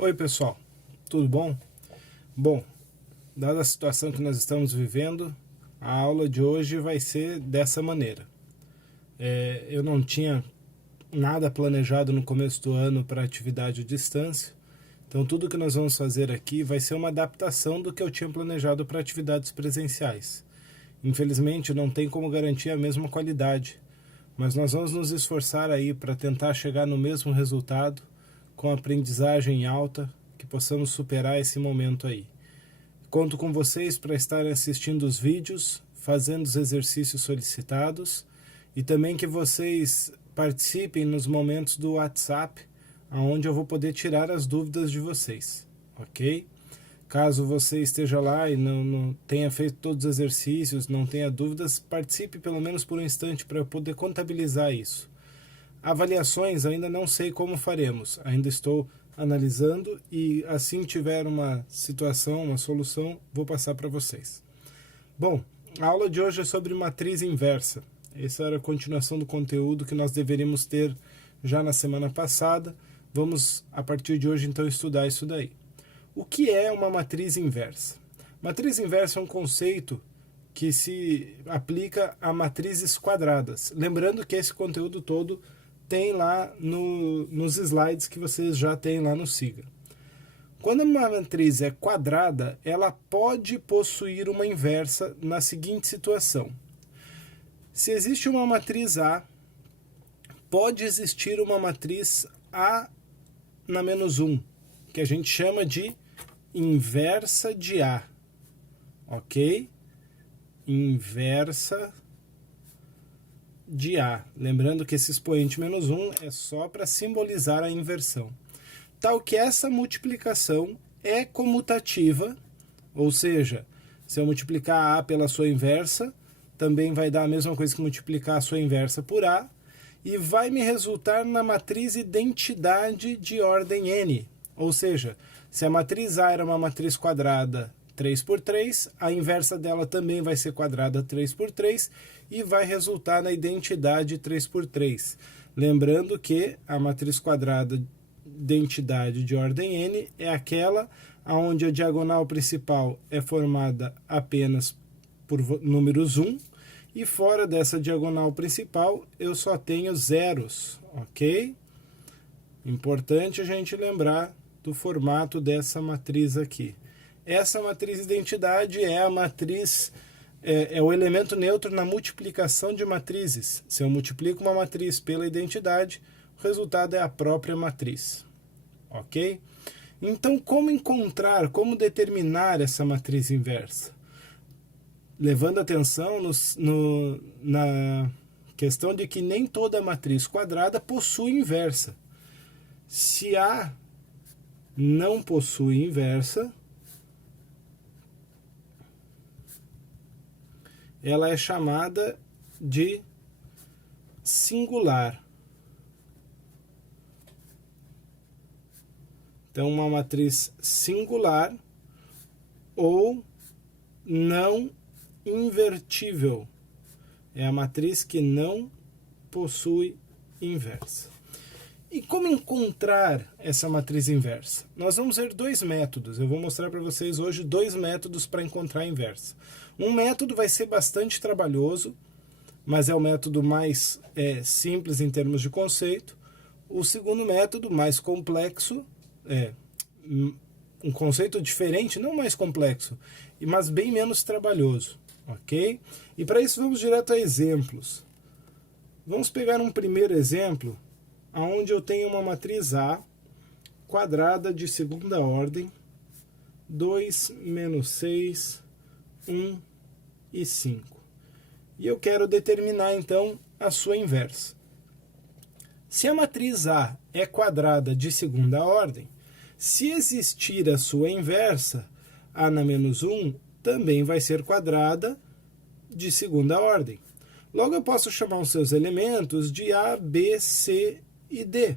Oi pessoal, tudo bom? Bom, dada a situação que nós estamos vivendo, a aula de hoje vai ser dessa maneira. Eu não tinha nada planejado no começo do ano para atividade à distância, então tudo que nós vamos fazer aqui vai ser uma adaptação do que eu tinha planejado para atividades presenciais. Infelizmente não tem como garantir a mesma qualidade, mas nós vamos nos esforçar aí para tentar chegar no mesmo resultado, com aprendizagem alta, que possamos superar esse momento aí. Conto com vocês para estarem assistindo os vídeos, fazendo os exercícios solicitados e também que vocês participem nos momentos do WhatsApp, onde eu vou poder tirar as dúvidas de vocês, ok? Caso você esteja lá e não tenha feito todos os exercícios, não tenha dúvidas, participe pelo menos por um instante para eu poder contabilizar isso. Avaliações ainda não sei como faremos, ainda estou analisando e assim tiver uma situação, uma solução, vou passar para vocês. Bom, a aula de hoje é sobre matriz inversa. Essa era a continuação do conteúdo que nós deveríamos ter já na semana passada. Vamos, a partir de hoje, então, estudar isso daí. O que é uma matriz inversa? Matriz inversa é um conceito que se aplica a matrizes quadradas. Lembrando que esse conteúdo todo tem lá nos slides que vocês já têm lá no Siga. Quando uma matriz é quadrada, ela pode possuir uma inversa na seguinte situação. Se existe uma matriz A, pode existir uma matriz A na menos 1, que a gente chama de inversa de A, ok? Inversa de A. Lembrando que esse expoente menos 1 é só para simbolizar a inversão. Tal que essa multiplicação é comutativa, ou seja, se eu multiplicar A pela sua inversa, também vai dar a mesma coisa que multiplicar a sua inversa por A, e vai me resultar na matriz identidade de ordem n. Ou seja, se a matriz A era uma matriz quadrada 3 por 3, a inversa dela também vai ser quadrada 3 por 3 e vai resultar na identidade 3 por 3. Lembrando que a matriz quadrada identidade de ordem n é aquela onde a diagonal principal é formada apenas por números 1 e fora dessa diagonal principal eu só tenho zeros, ok? Importante a gente lembrar do formato dessa matriz aqui. Essa matriz identidade é a matriz, é o elemento neutro na multiplicação de matrizes. Se eu multiplico uma matriz pela identidade, o resultado é a própria matriz, ok? Então, como encontrar, como determinar essa matriz inversa? Levando atenção na questão de que nem toda matriz quadrada possui inversa. Se A não possui inversa, ela é chamada de singular. Então, uma matriz singular ou não invertível é a matriz que não possui inversa. E como encontrar essa matriz inversa? Nós vamos ver dois métodos. Eu vou mostrar para vocês hoje dois métodos para encontrar a inversa. Um método vai ser bastante trabalhoso, mas é o método mais simples em termos de conceito. O segundo método, mais complexo, um conceito diferente, não mais complexo, mas bem menos trabalhoso, ok? E para isso vamos direto a exemplos. Vamos pegar um primeiro exemplo, onde eu tenho uma matriz A quadrada de segunda ordem, 2, menos 6, 1 e 5. E eu quero determinar, então, a sua inversa. Se a matriz A é quadrada de segunda ordem, se existir a sua inversa, A na menos 1 também vai ser quadrada de segunda ordem. Logo eu posso chamar os seus elementos de A, B, C e D.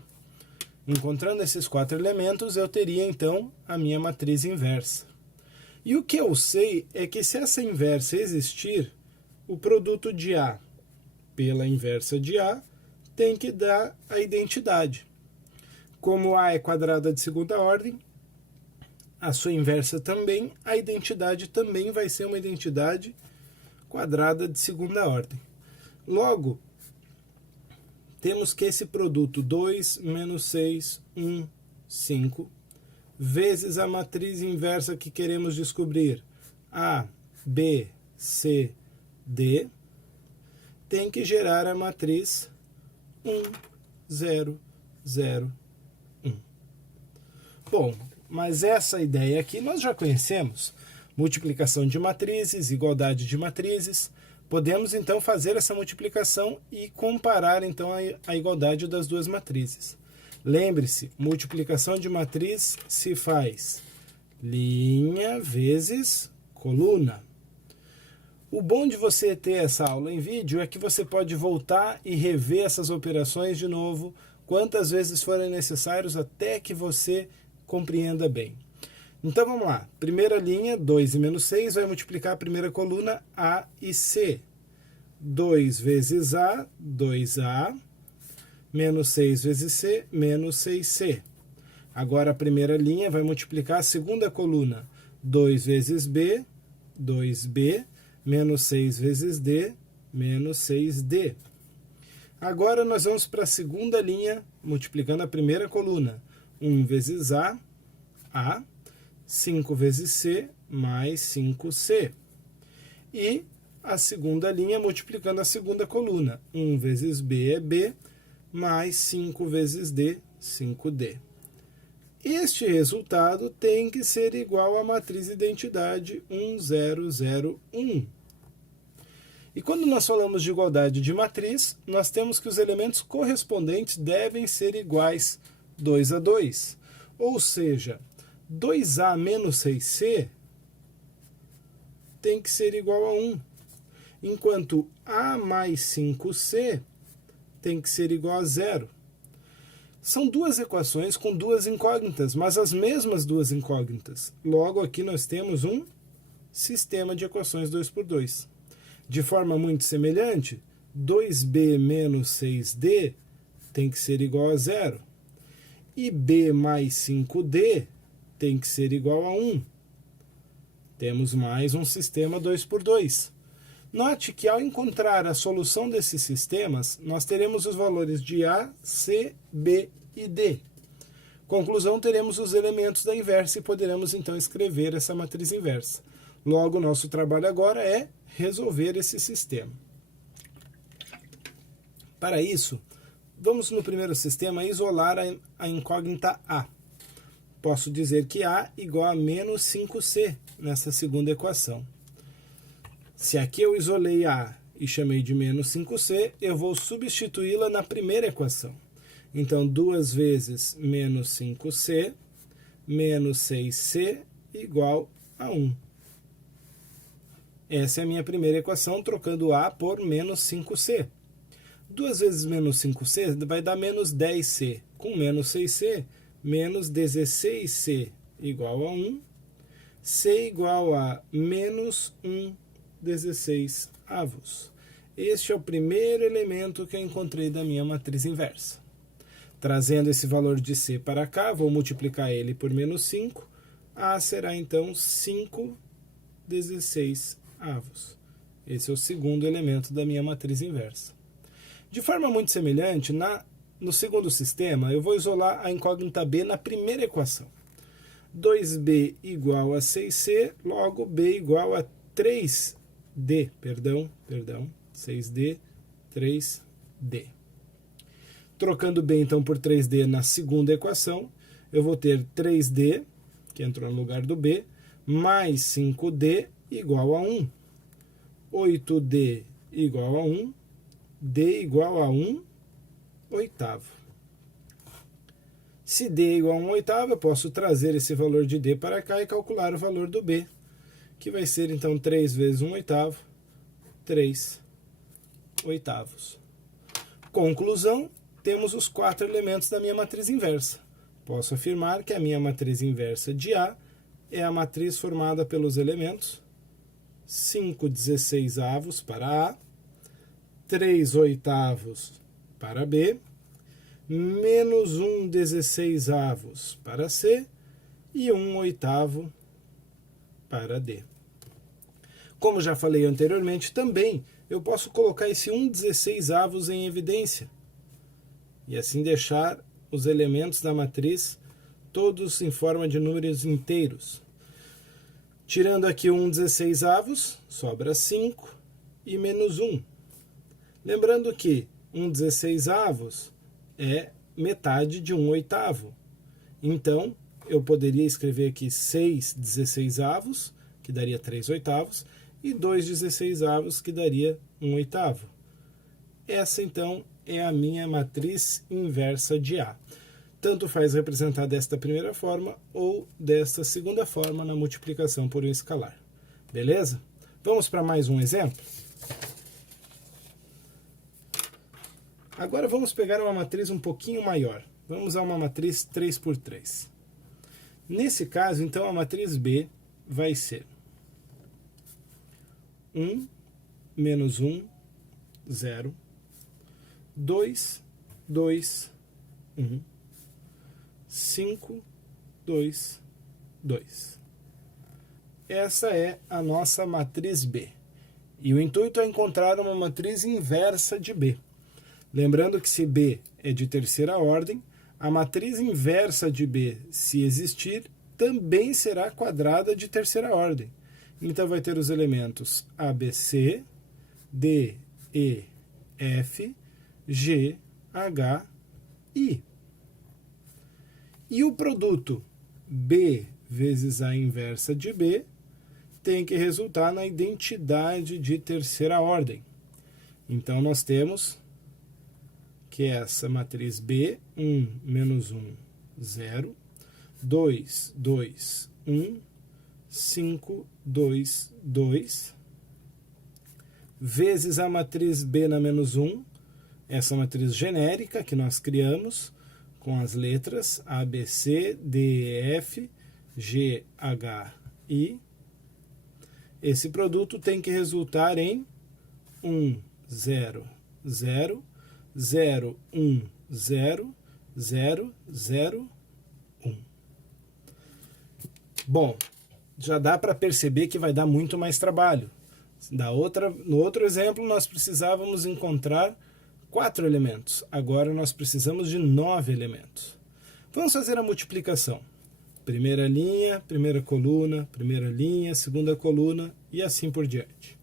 Encontrando esses quatro elementos, eu teria então a minha matriz inversa. E o que eu sei é que se essa inversa existir, o produto de A pela inversa de A tem que dar a identidade. Como A é quadrada de segunda ordem, a sua inversa também, a identidade também vai ser uma identidade quadrada de segunda ordem. Logo, temos que esse produto 2 menos 6, 1, 5, vezes a matriz inversa que queremos descobrir, A, B, C, D, tem que gerar a matriz 1, 0, 0, 1. Bom, mas essa ideia aqui nós já conhecemos. Multiplicação de matrizes, igualdade de matrizes. Podemos então fazer essa multiplicação e comparar então a igualdade das duas matrizes. Lembre-se, multiplicação de matriz se faz linha vezes coluna. O bom de você ter essa aula em vídeo é que você pode voltar e rever essas operações de novo, quantas vezes forem necessários, até que você compreenda bem. Então vamos lá, primeira linha, 2 e menos 6, vai multiplicar a primeira coluna A e C. 2 vezes A, 2A, menos 6 vezes C, menos 6C. Agora a primeira linha vai multiplicar a segunda coluna, 2 vezes B, 2B, menos 6 vezes D, menos 6D. Agora nós vamos para a segunda linha, multiplicando a primeira coluna, 1 vezes A, 5 vezes C, mais 5C. E a segunda linha multiplicando a segunda coluna. 1 vezes B é B, mais 5 vezes D, 5D. Este resultado tem que ser igual à matriz identidade 1, 0, 0, 1. E quando nós falamos de igualdade de matriz, nós temos que os elementos correspondentes devem ser iguais 2 a 2. Ou seja, 2A menos 6C tem que ser igual a 1, enquanto A mais 5C tem que ser igual a 0. São duas equações com duas incógnitas, mas as mesmas duas incógnitas. Logo, aqui nós temos um sistema de equações 2 por 2. De forma muito semelhante, 2B menos 6D tem que ser igual a 0. E B mais 5D tem que ser igual a 1. Temos mais um sistema 2 por 2. Note que ao encontrar a solução desses sistemas, nós teremos os valores de A, C, B e D. Conclusão, teremos os elementos da inversa e poderemos então escrever essa matriz inversa. Logo, nosso trabalho agora é resolver esse sistema. Para isso, vamos no primeiro sistema isolar a incógnita A. Posso dizer que A igual a menos 5C nessa segunda equação. Se aqui eu isolei A e chamei de menos 5C, eu vou substituí-la na primeira equação. Então, 2 vezes menos 5C, menos 6C, igual a 1. Essa é a minha primeira equação, trocando A por menos 5C. 2 vezes menos 5C vai dar menos 10C. Com menos 6C, menos 16C igual a 1. C igual a menos 1/16 avos. Este é o primeiro elemento que eu encontrei da minha matriz inversa. Trazendo esse valor de C para cá, vou multiplicar ele por menos 5. A será então 5/16 avos. Esse é o segundo elemento da minha matriz inversa. De forma muito semelhante, no segundo sistema, eu vou isolar a incógnita B na primeira equação. 2B igual a 6C, logo B igual a 3D, 6D, 3D. Trocando B então por 3D na segunda equação, eu vou ter 3D, que entrou no lugar do B, mais 5D igual a 1. 8D igual a 1, D igual a 1 oitavo. Se D é igual a 1 oitavo, eu posso trazer esse valor de D para cá e calcular o valor do B, que vai ser então 3 vezes 1 oitavo, 3 oitavos. Conclusão, temos os 4 elementos da minha matriz inversa. Posso afirmar que a minha matriz inversa de A é a matriz formada pelos elementos 5/16 avos para A, 3 oitavos para B, menos 1/16 avos para C, e 1/8 para D. Como já falei anteriormente, também eu posso colocar esse 1/16 em evidência e assim deixar os elementos da matriz todos em forma de números inteiros. Tirando aqui 1/16, sobra 5 e menos 1. Lembrando que 1/16 é metade de 1/8. Então, eu poderia escrever aqui 6/16, que daria 3/8, e 2/16, que daria 1/8. Essa, então, é a minha matriz inversa de A. Tanto faz representar desta primeira forma ou desta segunda forma na multiplicação por um escalar. Beleza? Vamos para mais um exemplo? Agora vamos pegar uma matriz um pouquinho maior. Vamos usar uma matriz 3×3. Nesse caso, então, a matriz B vai ser 1, menos 1, 0, 2, 2, 1, 5, 2, 2. Essa é a nossa matriz B. E o intuito é encontrar uma matriz inversa de B. Lembrando que se B é de terceira ordem, a matriz inversa de B, se existir, também será quadrada de terceira ordem. Então vai ter os elementos ABC, D, E, F, G, H, I. E o produto B vezes a inversa de B tem que resultar na identidade de terceira ordem. Então nós temos que essa matriz B, 1, menos 1, 0, 2, 2, 1, 5, 2, 2, vezes a matriz B na menos 1, essa matriz genérica que nós criamos, com as letras A, B, C, D, E, F, G, H, I. Esse produto tem que resultar em 1, 0, 0, 0, 1, 0, 0, 0, 1. Bom, já dá para perceber que vai dar muito mais trabalho. No outro exemplo, nós precisávamos encontrar 4 elementos. Agora nós precisamos de 9 elementos. Vamos fazer a multiplicação. Primeira linha, primeira coluna, primeira linha, segunda coluna e assim por diante.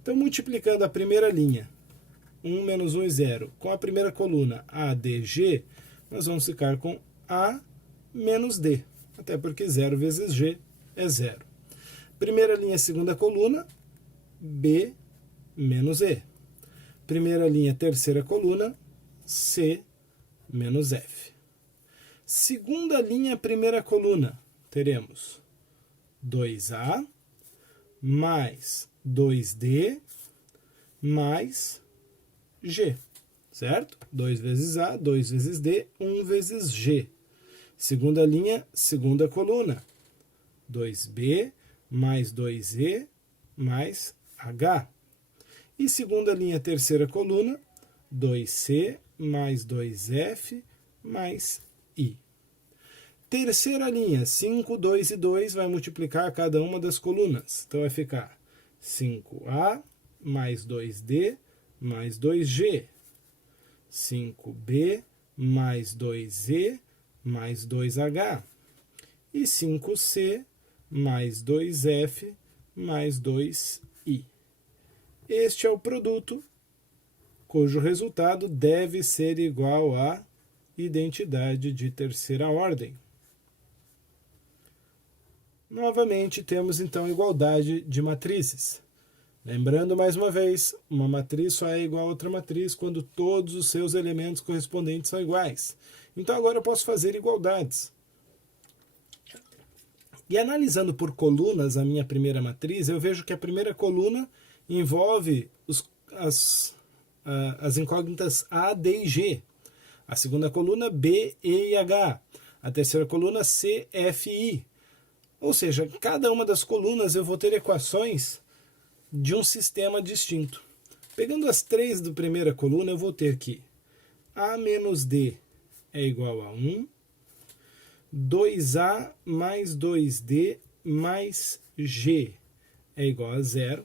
Então, multiplicando a primeira linha, 1 menos 1 e 0, com a primeira coluna A, D, G, nós vamos ficar com A menos D, até porque 0 vezes G é 0. Primeira linha, segunda coluna, B menos E. Primeira linha, terceira coluna, C menos F. Segunda linha, primeira coluna, teremos 2A mais 2D mais G, certo? 2 vezes A, 2 vezes D, 1 vezes G. Segunda linha, segunda coluna, 2B mais 2E mais H. E segunda linha, terceira coluna, 2C mais 2F mais I. Terceira linha, 5, 2 e 2, vai multiplicar cada uma das colunas. Então vai ficar 5A mais 2D mais 2G. 5B mais 2E mais 2H. E 5C mais 2F mais 2I. Este é o produto cujo resultado deve ser igual à identidade de terceira ordem. Novamente, temos então igualdade de matrizes. Lembrando mais uma vez, uma matriz só é igual a outra matriz quando todos os seus elementos correspondentes são iguais. Então agora eu posso fazer igualdades. E analisando por colunas a minha primeira matriz, eu vejo que a primeira coluna envolve as incógnitas A, D e G. A segunda coluna, B, E e H. A terceira coluna, C, F e I. Ou seja, cada uma das colunas eu vou ter equações de um sistema distinto. Pegando as 3 da primeira coluna, eu vou ter que A menos D é igual a 1, 2A mais 2D mais G é igual a 0.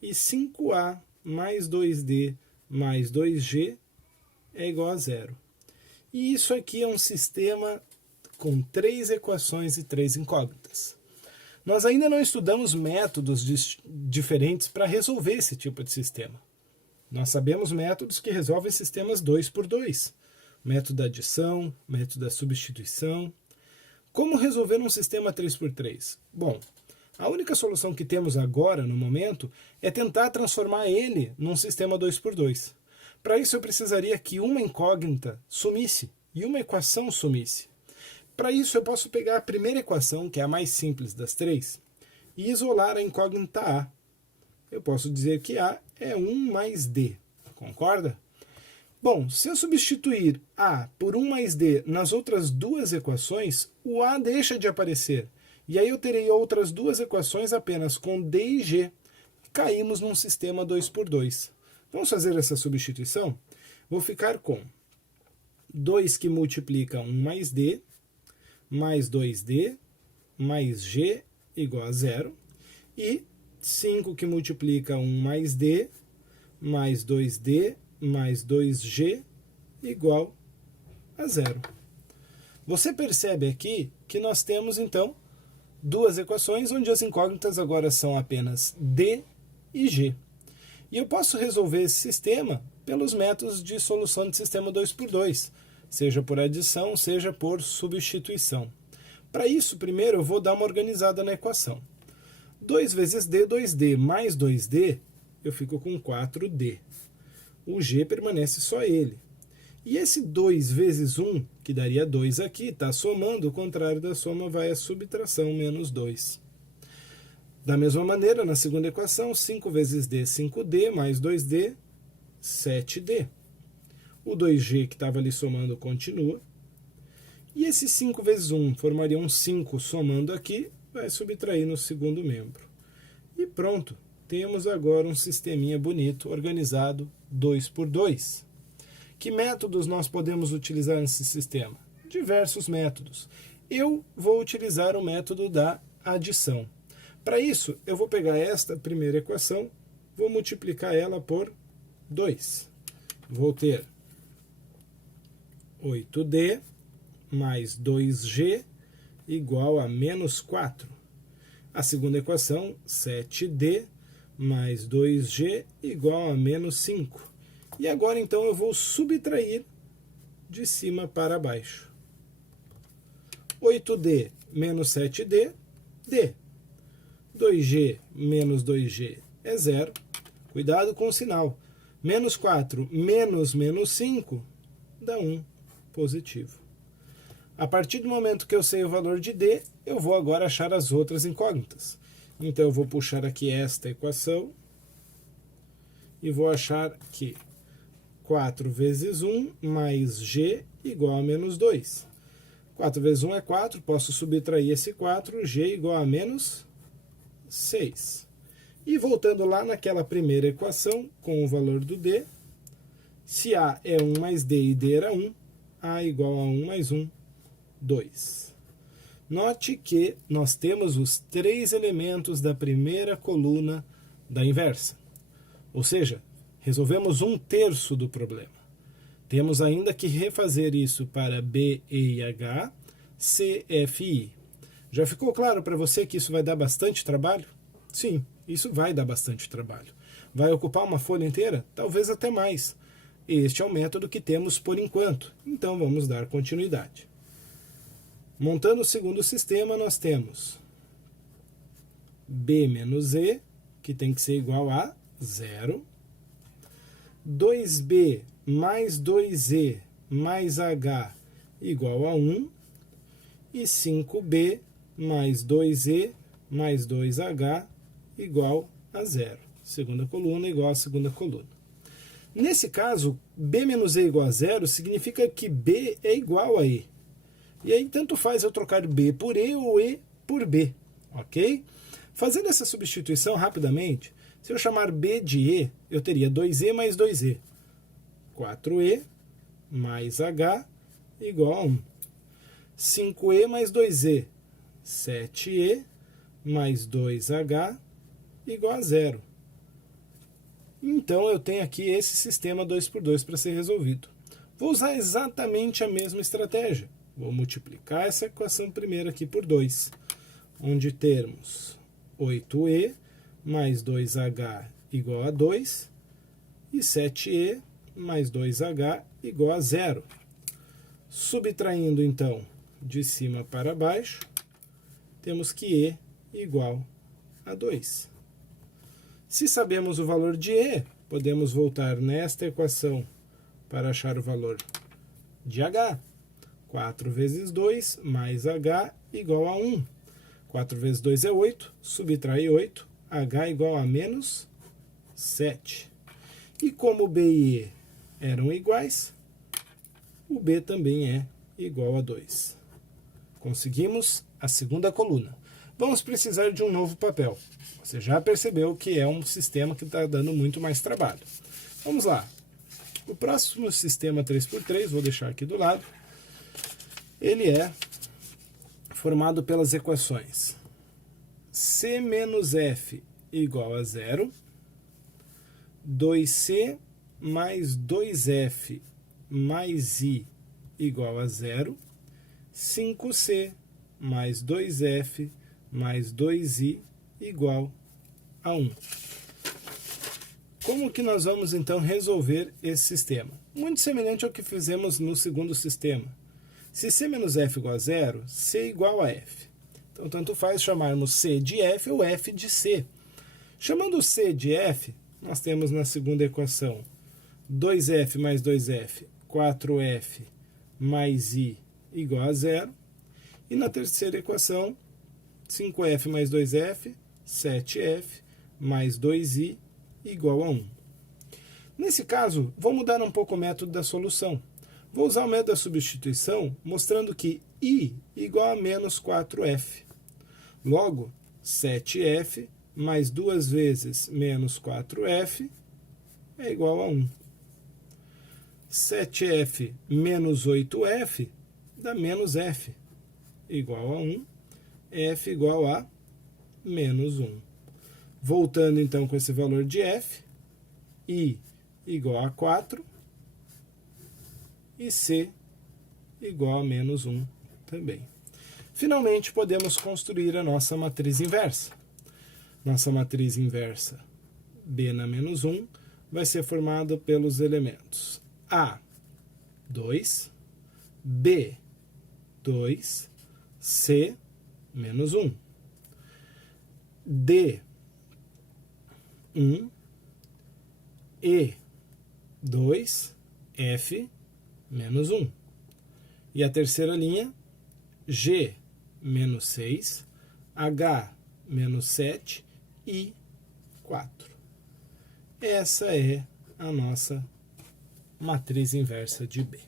E 5A mais 2D mais 2G é igual a 0. E isso aqui é um sistema com 3 equações e 3 incógnitas. Nós ainda não estudamos métodos diferentes para resolver esse tipo de sistema. Nós sabemos métodos que resolvem sistemas 2 por 2. Método da adição, método da substituição. Como resolver um sistema 3 por 3? Bom, a única solução que temos agora, no momento, é tentar transformar ele num sistema 2 por 2. Para isso eu precisaria que uma incógnita sumisse e uma equação sumisse. Para isso eu posso pegar a primeira equação, que é a mais simples das três, e isolar a incógnita A. Eu posso dizer que A é 1 mais D, concorda? Bom, se eu substituir A por 1 mais D nas outras duas equações, o A deixa de aparecer. E aí eu terei outras duas equações apenas com D e G. Caímos num sistema 2 por 2. Vamos fazer essa substituição? Vou ficar com 2 que multiplica 1 mais D, mais 2D, mais G igual a 0. E 5 que multiplica 1 mais D, mais 2D, mais 2G igual a 0. Você percebe aqui que nós temos, então, duas equações onde as incógnitas agora são apenas D e G. E eu posso resolver esse sistema pelos métodos de solução de sistema 2 por 2, seja por adição, seja por substituição. Para isso, primeiro eu vou dar uma organizada na equação. 2 vezes D, 2D mais 2D, eu fico com 4D. O G permanece só ele. E esse 2 vezes 1, que daria 2 aqui, está somando, o contrário da soma vai a subtração, menos 2. Da mesma maneira, na segunda equação, 5 vezes D, 5D, mais 2D, 7D. O 2G que estava ali somando continua. E esse 5 vezes 1 formaria um 5 somando aqui, vai subtrair no segundo membro. E pronto, temos agora um sisteminha bonito, organizado 2 por 2. Que métodos nós podemos utilizar nesse sistema? Diversos métodos. Eu vou utilizar o método da adição. Para isso, eu vou pegar esta primeira equação, vou multiplicar ela por 2. Vou ter 8D mais 2G igual a menos 4. A segunda equação, 7D mais 2G igual a menos 5. E agora, então, eu vou subtrair de cima para baixo. 8D menos 7D, D. 2G menos 2G é 0. Cuidado com o sinal. Menos 4 menos menos 5 dá 1 positivo. A partir do momento que eu sei o valor de D, eu vou agora achar as outras incógnitas. Então, eu vou puxar aqui esta equação e vou achar que 4 vezes 1 mais G igual a menos 2. 4 vezes 1 é 4, posso subtrair esse 4, G igual a menos 6. E voltando lá naquela primeira equação, com o valor do D, se A é 1 mais D e D era 1, A igual a 1 mais 1, 2. Note que nós temos os 3 elementos da primeira coluna da inversa. Ou seja, resolvemos 1/3 do problema. Temos ainda que refazer isso para B, E e H, C, F e I. Já ficou claro para você que isso vai dar bastante trabalho? Sim, isso vai dar bastante trabalho. Vai ocupar uma folha inteira? Talvez até mais. Este é o método que temos por enquanto, então vamos dar continuidade. Montando o segundo sistema, nós temos B menos E, que tem que ser igual a 0. 2B mais 2E mais H igual a 1. E 5B mais 2E mais 2H igual a 0. Segunda coluna igual a segunda coluna. Nesse caso, B menos E igual a 0 significa que B é igual a E. E aí tanto faz eu trocar B por E ou E por B, ok? Fazendo essa substituição rapidamente, se eu chamar B de E, eu teria 2E mais 2E. 4E mais H igual a 1. 5e mais 2e, 7e mais 2h igual a 0. Então eu tenho aqui esse sistema 2×2 para ser resolvido. Vou usar exatamente a mesma estratégia. Vou multiplicar essa equação primeira aqui por 2, onde termos 8e mais 2h igual a 2 e 7e mais 2h igual a 0. Subtraindo então de cima para baixo, temos que e igual a 2. Se sabemos o valor de e, podemos voltar nesta equação para achar o valor de h. 4 vezes 2 mais h igual a 1. 4 vezes 2 é 8, subtrai 8, h igual a menos 7. E como b e e eram iguais, o b também é igual a 2. Conseguimos a segunda coluna. Vamos precisar de um novo papel. Você já percebeu que é um sistema que está dando muito mais trabalho. Vamos lá. O próximo sistema 3×3, vou deixar aqui do lado, ele é formado pelas equações c menos f igual a 0, 2c mais 2f mais i igual a 0, 5c mais 2f mais 2i igual a 1. Como que nós vamos então resolver esse sistema? Muito semelhante ao que fizemos no segundo sistema. Se c menos f igual a 0, c igual a f. Então tanto faz chamarmos c de f ou f de c. Chamando c de f, nós temos na segunda equação 2f mais 2f, 4f mais i igual a 0. E na terceira equação, 5f mais 2f, 7f mais 2i igual a 1. Nesse caso, vou mudar um pouco o método da solução. Vou usar o método da substituição, mostrando que i igual a menos 4f. Logo, 7f mais 2 vezes menos 4f é igual a 1. 7f menos 8f dá menos f, igual a 1. F igual a menos 1. Voltando então com esse valor de f, I igual a 4 e C igual a menos 1 também. Finalmente podemos construir a nossa matriz inversa. Nossa matriz inversa B na menos 1 vai ser formada pelos elementos A, 2, B, 2, C, menos 1. D, 1, E, 2, F, menos 1. E a terceira linha, G, menos 6, H, menos 7, I, 4. Essa é a nossa matriz inversa de B.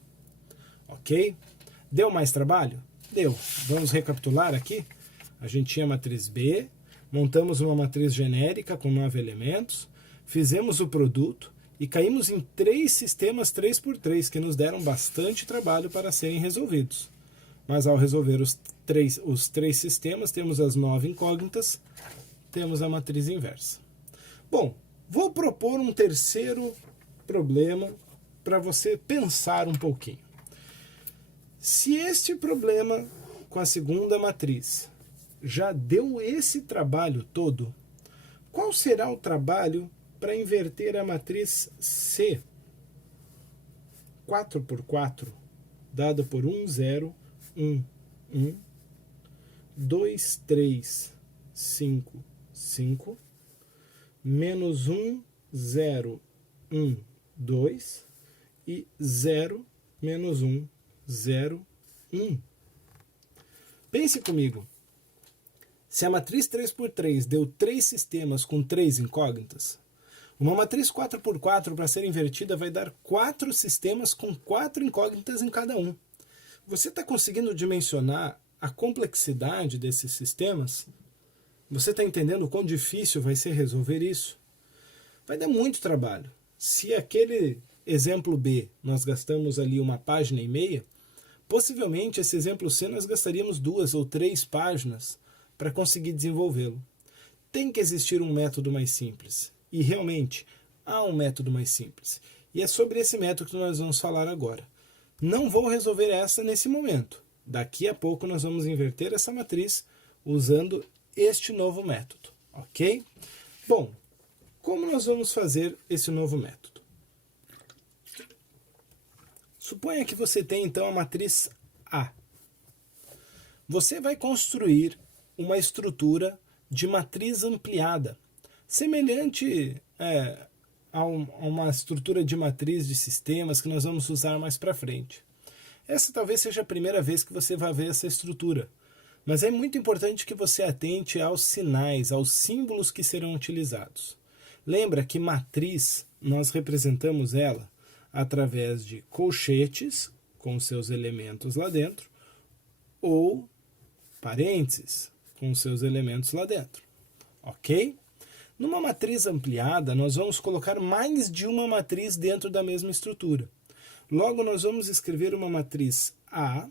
Ok? Deu mais trabalho? Deu. Vamos recapitular aqui. A gente tinha a matriz B, montamos uma matriz genérica com 9 elementos, fizemos o produto e caímos em 3 sistemas 3×3 que nos deram bastante trabalho para serem resolvidos. Mas ao resolver os três sistemas, temos as 9 incógnitas, temos a matriz inversa. Bom, vou propor um terceiro problema para você pensar um pouquinho. Se este problema com a segunda matriz já deu esse trabalho todo, qual será o trabalho para inverter a matriz C? 4×4, dada por 1, 0, 1, 1, 2, 3, 5, 5, menos 1, 0, 1, 2 e 0, menos 1, 0, 1. Pense comigo. Se a matriz 3×3 deu 3 sistemas com 3 incógnitas, uma matriz 4×4 para ser invertida vai dar 4 sistemas com 4 incógnitas em cada um. Você está conseguindo dimensionar a complexidade desses sistemas? Você está entendendo o quão difícil vai ser resolver isso? Vai dar muito trabalho. Se aquele exemplo B nós gastamos ali 1,5 página, Possivelmente esse exemplo C nós gastaríamos 2 ou 3 páginas para conseguir desenvolvê-lo. Tem que existir um método mais simples. E realmente, há um método mais simples. E é sobre esse método que nós vamos falar agora. Não vou resolver essa nesse momento. Daqui a pouco nós vamos inverter essa matriz usando este novo método, ok? Bom, como nós vamos fazer esse novo método? Suponha que você tem então a matriz A. Você vai construir uma estrutura de matriz ampliada, semelhante a uma estrutura de matriz de sistemas que nós vamos usar mais para frente. Essa talvez seja a primeira vez que você vai ver essa estrutura, mas é muito importante que você atente aos sinais, aos símbolos que serão utilizados. Lembra que matriz, nós representamos ela através de colchetes, com seus elementos lá dentro, ou parênteses, com seus elementos lá dentro. Ok? Numa matriz ampliada, nós vamos colocar mais de uma matriz dentro da mesma estrutura. Logo, nós vamos escrever uma matriz A,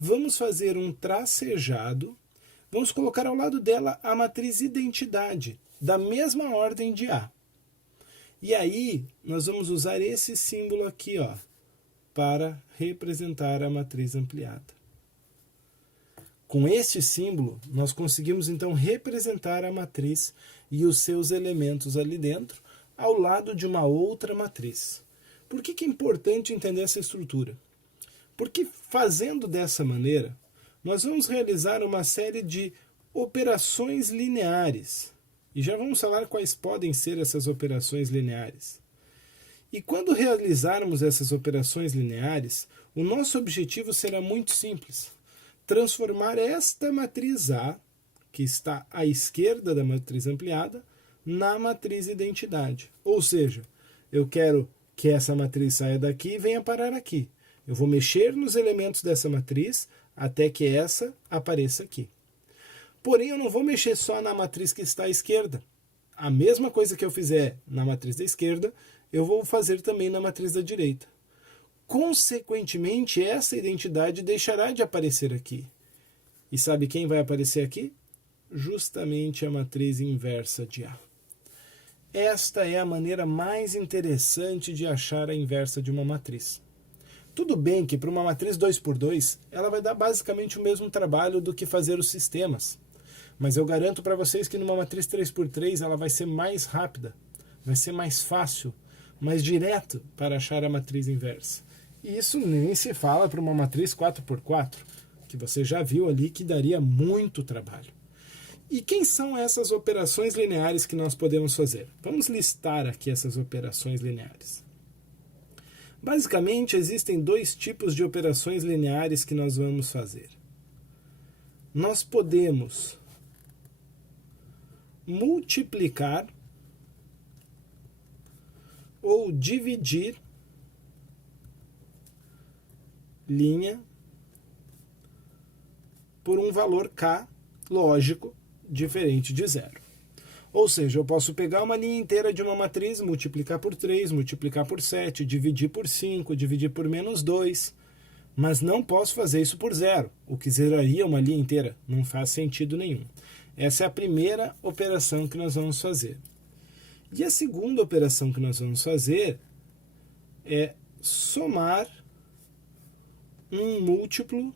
vamos fazer um tracejado, vamos colocar ao lado dela a matriz identidade, da mesma ordem de A. E aí, nós vamos usar esse símbolo aqui, ó, para representar a matriz ampliada. Com este símbolo, nós conseguimos então representar a matriz e os seus elementos ali dentro, ao lado de uma outra matriz. Por que é importante entender essa estrutura? Porque fazendo dessa maneira, nós vamos realizar uma série de operações lineares. E já vamos falar quais podem ser essas operações lineares. E quando realizarmos essas operações lineares, o nosso objetivo será muito simples. Transformar esta matriz A, que está à esquerda da matriz ampliada, na matriz identidade. Ou seja, eu quero que essa matriz saia daqui e venha parar aqui. Eu vou mexer nos elementos dessa matriz até que essa apareça aqui. Porém, eu não vou mexer só na matriz que está à esquerda. A mesma coisa que eu fizer na matriz da esquerda, eu vou fazer também na matriz da direita. Consequentemente, essa identidade deixará de aparecer aqui. E sabe quem vai aparecer aqui? Justamente a matriz inversa de A. Esta é a maneira mais interessante de achar a inversa de uma matriz. Tudo bem que para uma matriz 2x2, ela vai dar basicamente o mesmo trabalho do que fazer os sistemas. Mas eu garanto para vocês que numa matriz 3x3 ela vai ser mais rápida, vai ser mais fácil, mais direto para achar a matriz inversa. E isso nem se fala para uma matriz 4x4, que você já viu ali que daria muito trabalho. E quem são essas operações lineares que nós podemos fazer? Vamos listar aqui essas operações lineares. Basicamente, existem 2 tipos de operações lineares que nós vamos fazer. Nós podemos multiplicar ou dividir linha por um valor k lógico diferente de 0. Ou seja, eu posso pegar uma linha inteira de uma matriz, multiplicar por 3, multiplicar por 7, dividir por 5, dividir por menos 2, mas não posso fazer isso por 0, o que zeraria uma linha inteira. Não faz sentido nenhum. Essa é a primeira operação que nós vamos fazer. E a segunda operação que nós vamos fazer é somar um múltiplo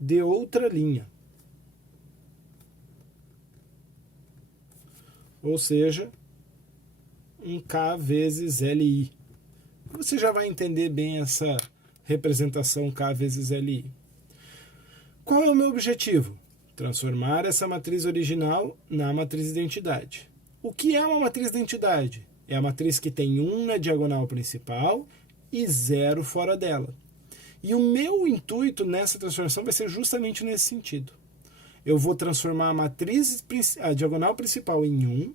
de outra linha. Ou seja, um K vezes LI. Você já vai entender bem essa representação K vezes LI. Qual é o meu objetivo? Transformar essa matriz original na matriz identidade. O que é uma matriz identidade? É a matriz que tem 1 na diagonal principal e 0 fora dela. E o meu intuito nessa transformação vai ser justamente nesse sentido. Eu vou transformar a diagonal principal em 1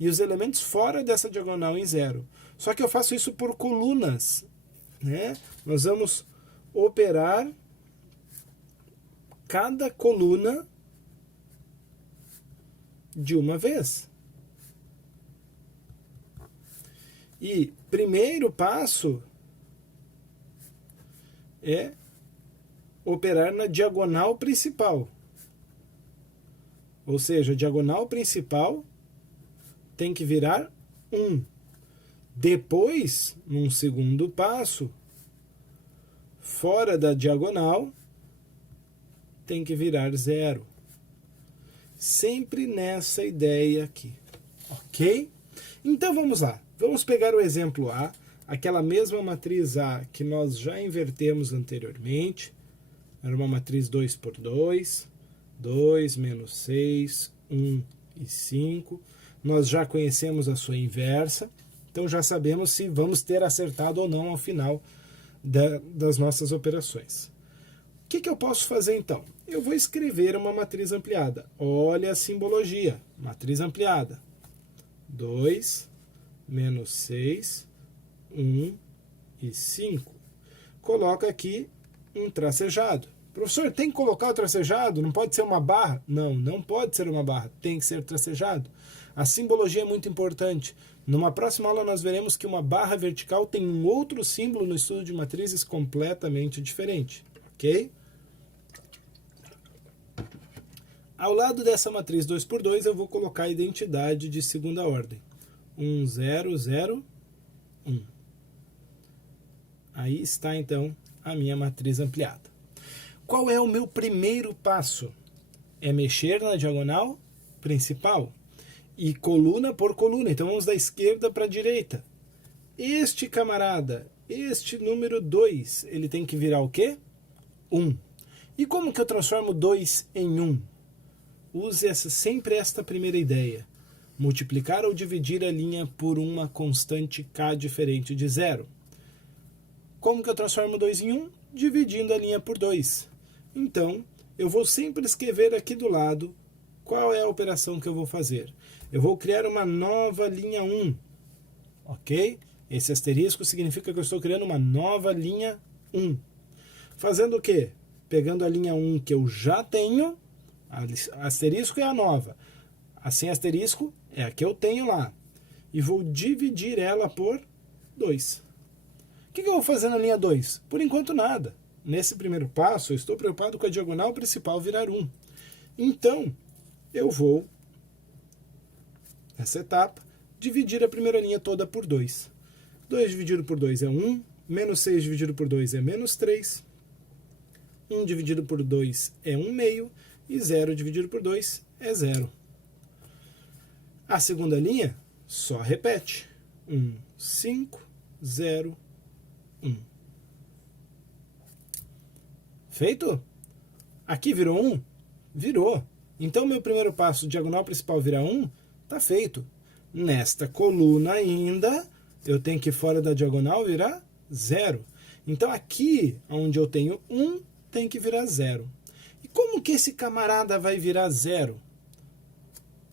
e os elementos fora dessa diagonal em 0. Só que eu faço isso por colunas, né? Nós vamos operar cada coluna de uma vez. E primeiro passo é operar na diagonal principal. Ou seja, a diagonal principal tem que virar 1. Depois, num segundo passo, fora da diagonal, tem que virar 0. Sempre nessa ideia aqui. Ok? Então vamos lá. Vamos pegar o exemplo A, aquela mesma matriz A que nós já invertemos anteriormente. Era uma matriz 2 por 2, 2 menos 6, 1 e 5. Nós já conhecemos a sua inversa, então já sabemos se vamos ter acertado ou não ao final das nossas operações. O que eu posso fazer então? Eu vou escrever uma matriz ampliada. Olha a simbologia, matriz ampliada. 2 menos 6, 1 e 5. Coloca aqui um tracejado. Professor, tem que colocar o tracejado? Não pode ser uma barra? Não, não pode ser uma barra, tem que ser tracejado. A simbologia é muito importante. Numa próxima aula nós veremos que uma barra vertical tem um outro símbolo no estudo de matrizes completamente diferente. Ok? Ao lado dessa matriz 2 por 2 eu vou colocar a identidade de segunda ordem. 1, 0, 0, 1. Aí está então a minha matriz ampliada. Qual é o meu primeiro passo? É mexer na diagonal principal. E coluna por coluna. Então vamos da esquerda para a direita. Este camarada, este número 2, ele tem que virar o quê? 1. E como que eu transformo 2 em 1? Use sempre esta primeira ideia. Multiplicar ou dividir a linha por uma constante k diferente de 0. Como que eu transformo 2 em 1? Dividindo a linha por 2. Então, eu vou sempre escrever aqui do lado qual é a operação que eu vou fazer. Eu vou criar uma nova linha 1, ok? Esse asterisco significa que eu estou criando uma nova linha 1. Fazendo o quê? Pegando a linha 1 que eu já tenho, asterisco é a nova, assim asterisco é a que eu tenho lá, e vou dividir ela por 2. O que eu vou fazer na linha 2? Por enquanto nada. Nesse primeiro passo, eu estou preocupado com a diagonal principal virar 1. Então, eu vou, nessa etapa, dividir a primeira linha toda por 2. 2 dividido por 2 é 1, menos 6 dividido por 2 é menos 3, 1 dividido por 2 é 1 meio, e 0 dividido por 2 é 0. A segunda linha só repete. 1, 5, 0, 1. Feito? Aqui virou 1? Virou. Então, meu primeiro passo, diagonal principal virar 1, está feito. Nesta coluna ainda, eu tenho que fora da diagonal virar 0. Então, aqui, onde eu tenho 1, tem que virar 0. E como que esse camarada vai virar 0?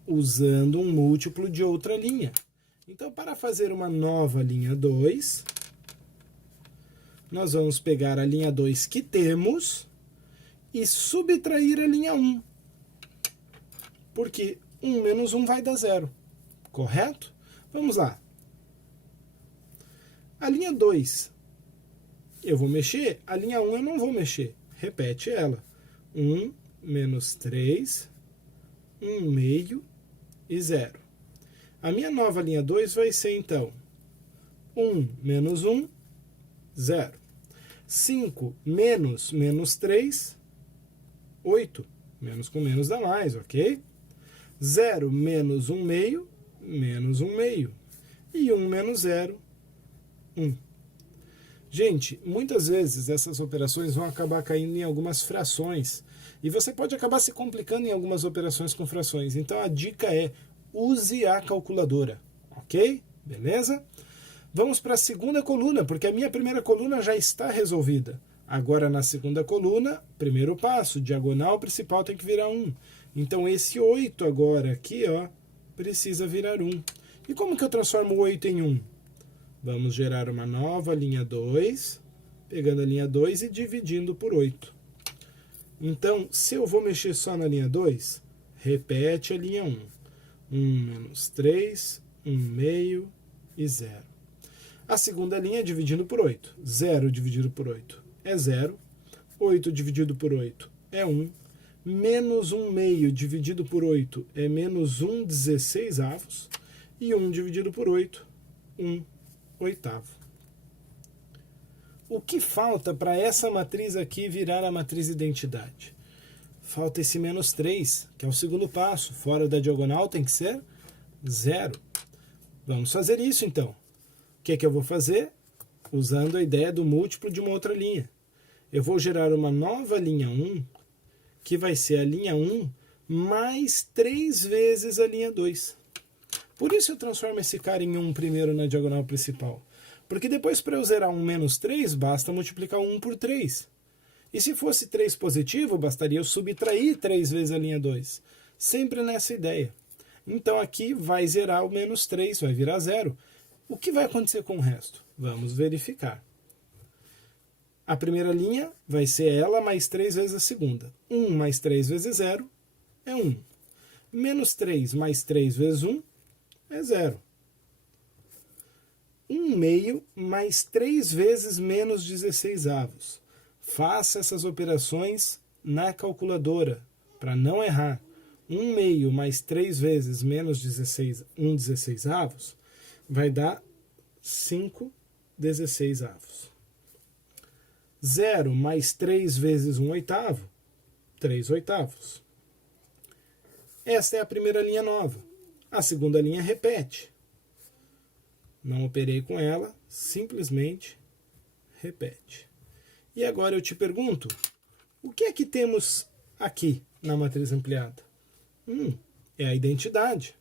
Usando um múltiplo de outra linha. Então, para fazer uma nova linha 2... nós vamos pegar a linha 2 que temos e subtrair a linha 1. Porque 1 menos 1 vai dar 0. Correto? Vamos lá. A linha 2 eu vou mexer, a linha 1 eu não vou mexer. Repete ela. 1 menos 3, 1 meio e 0. A minha nova linha 2 vai ser, então, 1 menos 1, 0. 5 menos menos 3, 8. Menos com menos dá mais, ok? 0 menos 1 meio, menos 1 meio. E 1 menos 0, 1. Gente, muitas vezes essas operações vão acabar caindo em algumas frações. E você pode acabar se complicando em algumas operações com frações. Então a dica é, use a calculadora, ok? Beleza? Vamos para a segunda coluna, porque a minha primeira coluna já está resolvida. Agora na segunda coluna, primeiro passo, diagonal principal tem que virar 1. Então esse 8 agora aqui, ó, precisa virar 1. E como que eu transformo o 8 em 1? Vamos gerar uma nova linha 2, pegando a linha 2 e dividindo por 8. Então, se eu vou mexer só na linha 2, repete a linha 1. 1 menos 3, 1 meio e 0. A segunda linha dividindo por 8. 0 dividido por 8 é 0. 8 dividido por 8 é 1. Menos 1 meio dividido por 8 é menos 1 16avos. E 1 dividido por 8, 1 oitavo. O que falta para essa matriz aqui virar a matriz identidade? Falta esse menos 3, que é o segundo passo. Fora da diagonal tem que ser 0. Vamos fazer isso então. O que é que eu vou fazer? Usando a ideia do múltiplo de uma outra linha. Eu vou gerar uma nova linha 1, que vai ser a linha 1 mais 3 vezes a linha 2. Por isso eu transformo esse cara em 1 primeiro na diagonal principal. Porque depois, para eu zerar 1 menos 3, basta multiplicar 1 por 3. E se fosse 3 positivo, bastaria eu subtrair 3 vezes a linha 2. Sempre nessa ideia. Então aqui vai zerar o menos 3, vai virar 0. O que vai acontecer com o resto? Vamos verificar. A primeira linha vai ser ela mais 3 vezes a segunda. 1 mais 3 vezes 0 é 1. Menos 3 mais 3 vezes 1 é 0. 1 meio mais 3 vezes menos 16avos. Faça essas operações na calculadora, para não errar. 1 meio mais 3 vezes menos 1 16avos vai dar 5 16avos. 0 mais 3 vezes 1 oitavo, 3 oitavos. Esta é a primeira linha nova. A segunda linha repete. Não operei com ela, simplesmente repete. E agora eu te pergunto, o que é que temos aqui na matriz ampliada? É a identidade.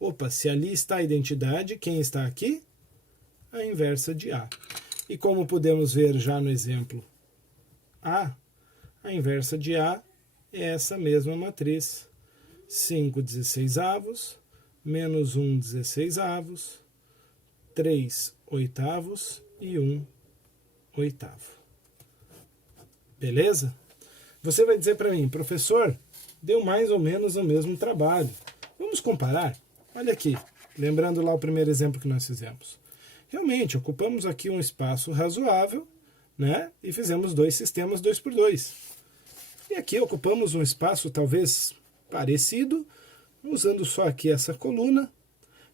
Opa, se ali está a identidade, quem está aqui? A inversa de A. E como podemos ver já no exemplo A, a inversa de A é essa mesma matriz. 5 16avos, menos 1 16avos, 3 oitavos e 1 oitavo. Beleza? Você vai dizer para mim, professor, deu mais ou menos o mesmo trabalho. Vamos comparar? Olha aqui, lembrando lá o primeiro exemplo que nós fizemos. Realmente, ocupamos aqui um espaço razoável, né? E fizemos dois sistemas 2x2. E aqui ocupamos um espaço talvez parecido, usando só aqui essa coluna.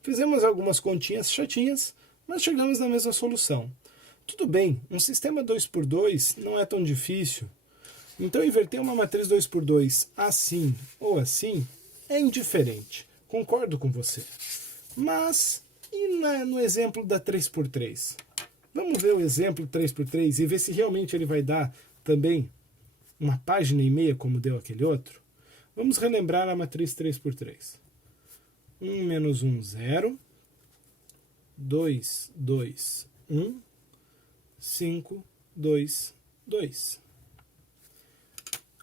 Fizemos algumas continhas chatinhas, mas chegamos na mesma solução. Tudo bem, um sistema 2x2 não é tão difícil. Então inverter uma matriz 2x2 assim ou assim é indiferente. Concordo com você. Mas e no exemplo da 3x3? Vamos ver o exemplo 3x3 e ver se realmente ele vai dar também uma página e meia como deu aquele outro? Vamos relembrar a matriz 3x3. 1 menos 1, 0. 2, 2, 1. 5, 2, 2.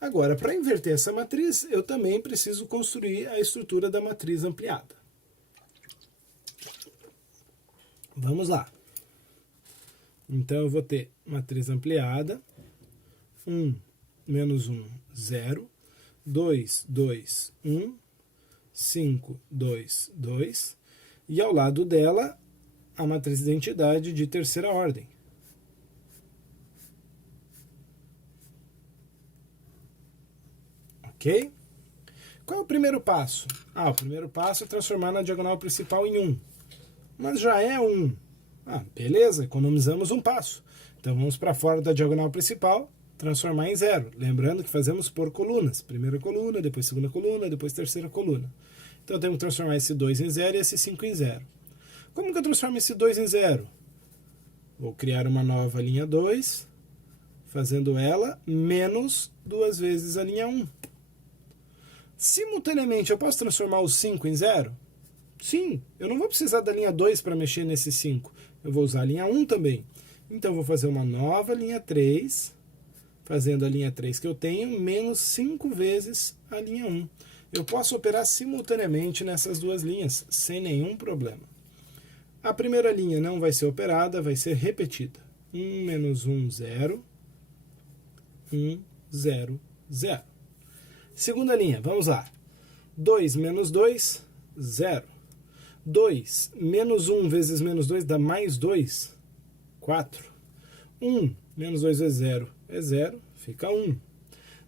Agora, para inverter essa matriz, eu também preciso construir a estrutura da matriz ampliada. Vamos lá. Então, eu vou ter matriz ampliada. 1 menos 1, 0. 2, 2, 1. 5, 2, 2. E ao lado dela, a matriz de identidade de terceira ordem. Ok? Qual é o primeiro passo? O primeiro passo é transformar na diagonal principal em 1. Mas já é 1. Beleza, economizamos um passo. Então vamos para fora da diagonal principal, transformar em 0. Lembrando que fazemos por colunas. Primeira coluna, depois segunda coluna, depois terceira coluna. Então temos que transformar esse 2 em 0 e esse 5 em 0. Como que eu transformo esse 2 em 0? Vou criar uma nova linha 2, fazendo ela menos 2 vezes a linha 1. Simultaneamente, eu posso transformar o 5 em 0? Sim, eu não vou precisar da linha 2 para mexer nesse 5. Eu vou usar a linha 1 também. Então, eu vou fazer uma nova linha 3, fazendo a linha 3 que eu tenho, menos 5 vezes a linha 1. Eu posso operar simultaneamente nessas duas linhas, sem nenhum problema. A primeira linha não vai ser operada, vai ser repetida. 1 menos 1, 0. 1, 0, 0. Segunda linha, vamos lá. 2 menos 2, 0. 2 menos 1 vezes menos 2 dá mais 2. 4. 1 menos 2 vezes 0 é 0, fica 1.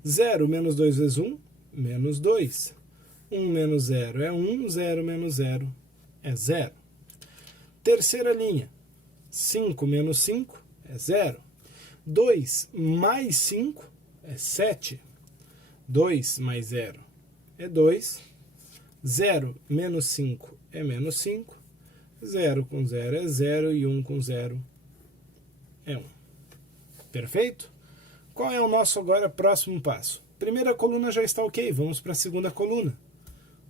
0 menos 2 vezes 1, menos 2. 1 menos 0 é 1, 0 menos 0 é 0. Terceira linha, 5 menos 5 é 0. 2 mais 5 é 7. 2 mais 0 é 2. 0 menos 5 é menos 5. 0 com 0 é 0 e 1 com 0 é 1. Perfeito? Qual é o nosso agora próximo passo? Primeira coluna já está ok, vamos para a segunda coluna.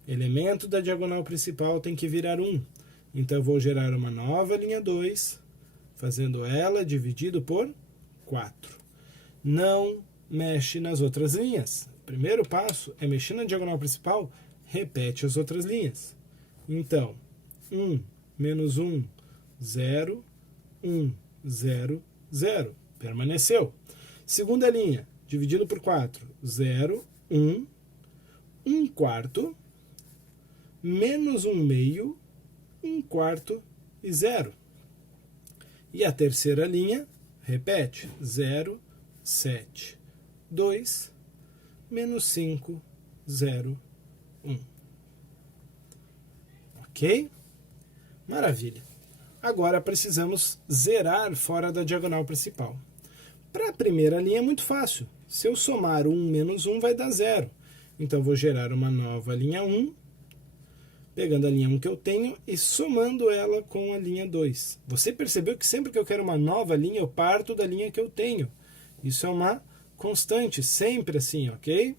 Elemento da diagonal principal tem que virar 1. Então eu vou gerar uma nova linha 2, fazendo ela dividido por 4. Não mexe nas outras linhas. Primeiro passo é mexer na diagonal principal, repete as outras linhas. Então, 1 menos 1, 0, 1, 0, 0. Permaneceu. Segunda linha, dividido por 4, 0, 1, 1 quarto, menos 1 meio, 1 quarto e 0. E a terceira linha, repete, 0, 7, 2, menos 5, 0, 1. Ok? Maravilha. Agora precisamos zerar fora da diagonal principal. Para a primeira linha é muito fácil. Se eu somar 1 menos 1 vai dar 0. Então eu vou gerar uma nova linha 1, pegando a linha 1 que eu tenho e somando ela com a linha 2. Você percebeu que sempre que eu quero uma nova linha, eu parto da linha que eu tenho. Isso é uma constante, sempre assim, ok?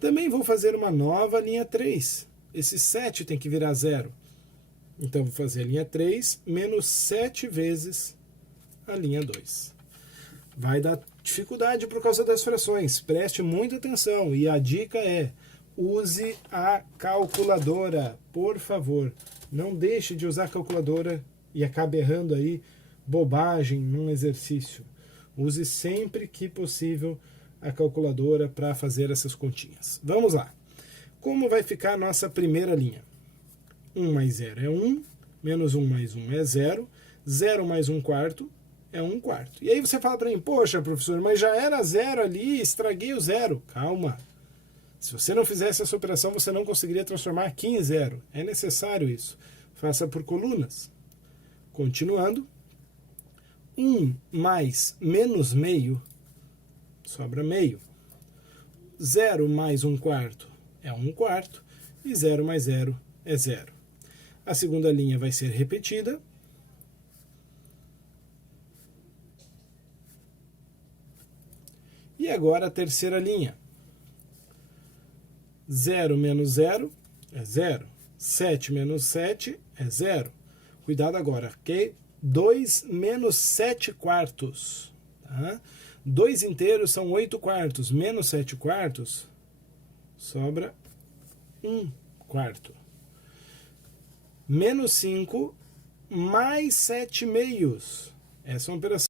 Também vou fazer uma nova linha 3. Esse 7 tem que virar 0. Então vou fazer a linha 3 menos 7 vezes a linha 2. Vai dar dificuldade por causa das frações. Preste muita atenção. E a dica é: use a calculadora, por favor. Não deixe de usar a calculadora e acabe errando aí bobagem num exercício. Use sempre que possível a calculadora para fazer essas continhas. Vamos lá. Como vai ficar a nossa primeira linha? 1 mais 0 é 1, menos 1 mais 1 é 0, 0 mais 1 quarto é 1 quarto. E aí você fala para mim, poxa, professor, mas já era 0 ali, estraguei o 0. Calma. Se você não fizesse essa operação, você não conseguiria transformar aqui em 0. É necessário isso. Faça por colunas. Continuando. 1 mais menos meio, sobra meio. 0 mais 1 quarto é 1 quarto. E 0 mais 0 é 0. A segunda linha vai ser repetida. E agora a terceira linha. 0 menos 0 é 0. 7 menos 7 é 0. Cuidado agora, ok? 2 menos 7 quartos. Tá? 2 inteiros são 8 quartos. Menos 7 quartos, sobra 1 quarto. Menos 5 mais 7 meios. Essa é uma operação